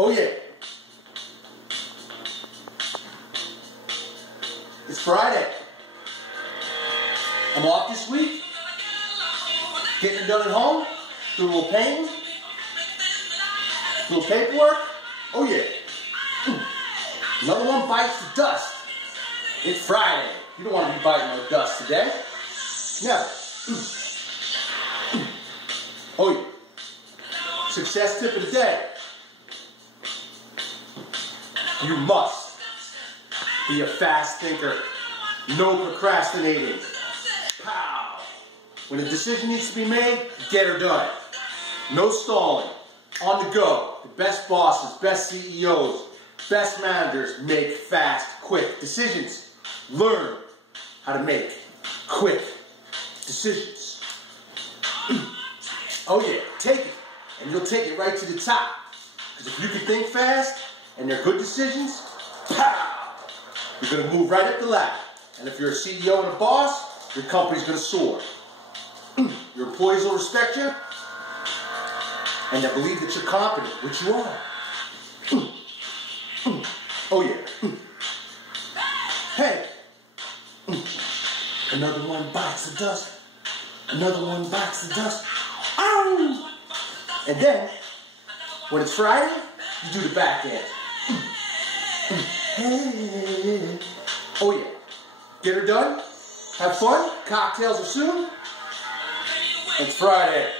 Oh yeah. It's Friday. I'm off this week. Getting it done at home. Do a little painting. Do a little paperwork. Oh yeah. Another one bites the dust. It's Friday. You don't want to be biting no dust today. Never. Oh yeah. Success tip of the day. You must be a fast thinker. No procrastinating. Pow! When a decision needs to be made, get her done. No stalling. On the go. The best bosses, best CEOs, best managers make fast, quick decisions. Learn how to make quick decisions. Oh yeah, take it. And you'll take it right to the top. Because if you can think fast, and they're good decisions, pow! You're going to move right up the ladder. And if you're a CEO and a boss, your company's going to soar. Your employees will respect you, and they'll believe that you're competent, which you are. Oh yeah. Hey! Another one bites the dust. Another one bites the dust. Ow! And then, when it's Friday, you do the back end. Oh yeah. Get her done. Have fun. Cocktails are soon. It's Friday.